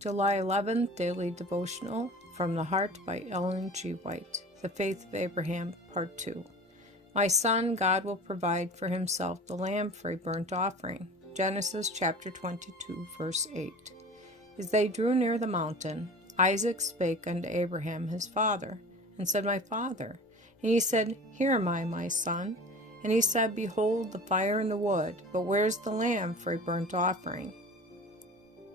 July 11th, Daily Devotional from the Heart by Ellen G. White. The Faith of Abraham, Part 2. My son, God will provide for himself the lamb for a burnt offering. Genesis chapter 22, verse 8. As they drew near the mountain, Isaac spake unto Abraham his father, and said, My father. And he said, Here am I, my son. And he said, Behold the fire and the wood, but where's the lamb for a burnt offering?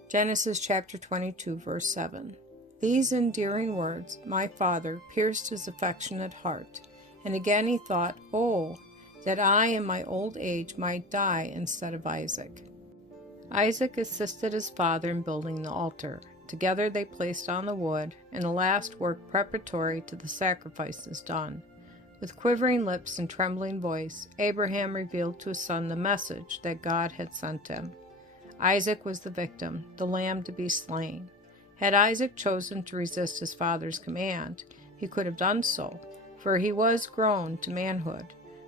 Genesis chapter 22, verse 7. These endearing words, my father, pierced his affectionate heart. And again he thought, Oh, that I in my old age might die instead of Isaac. Isaac assisted his father in building the altar. Together they placed on the wood, and the last work preparatory to the sacrifices done. With quivering lips and trembling voice, Abraham revealed to his son the message that God had sent him. Isaac was the victim, the lamb to be slain. Had Isaac chosen to resist his father's command, he could have done so, for he was grown to manhood.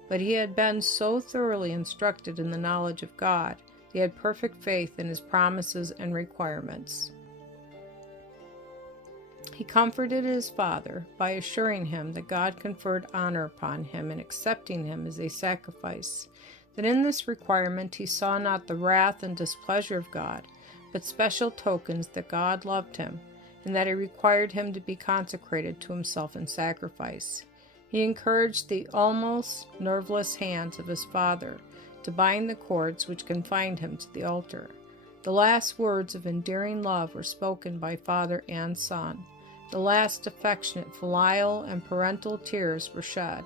But he had been so thoroughly instructed in the knowledge of God, he had perfect faith in his promises and requirements. He comforted his father by assuring him that God conferred honor upon him in accepting him as a sacrifice, that in this requirement he saw not the wrath and displeasure of God, but special tokens that God loved him, and that he required him to be consecrated to himself in sacrifice. He encouraged the almost nerveless hands of his father to bind the cords which confined him to the altar. The last words of endearing love were spoken by father and son. The last affectionate filial and parental tears were shed.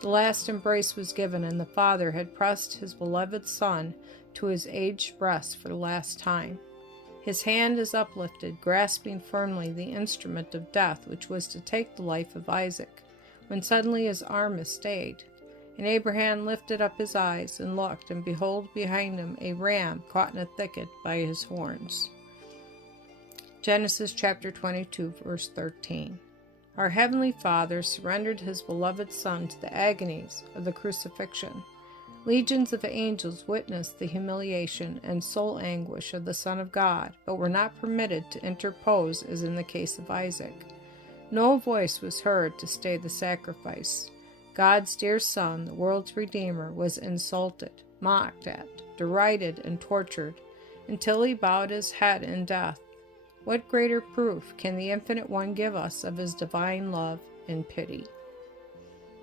The last embrace was given, and the father had pressed his beloved son to his aged breast for the last time. His hand is uplifted, grasping firmly the instrument of death which was to take the life of Isaac, when suddenly his arm is stayed. And Abraham lifted up his eyes and looked, and behold, behind him a ram caught in a thicket by his horns. Genesis chapter 22, verse 13. Our Heavenly Father surrendered His beloved Son to the agonies of the crucifixion. Legions of angels witnessed the humiliation and soul anguish of the Son of God, but were not permitted to interpose as in the case of Isaac. No voice was heard to stay the sacrifice. God's dear Son, the world's Redeemer, was insulted, mocked at, derided, and tortured, until He bowed His head in death. What greater proof can the Infinite One give us of His divine love and pity?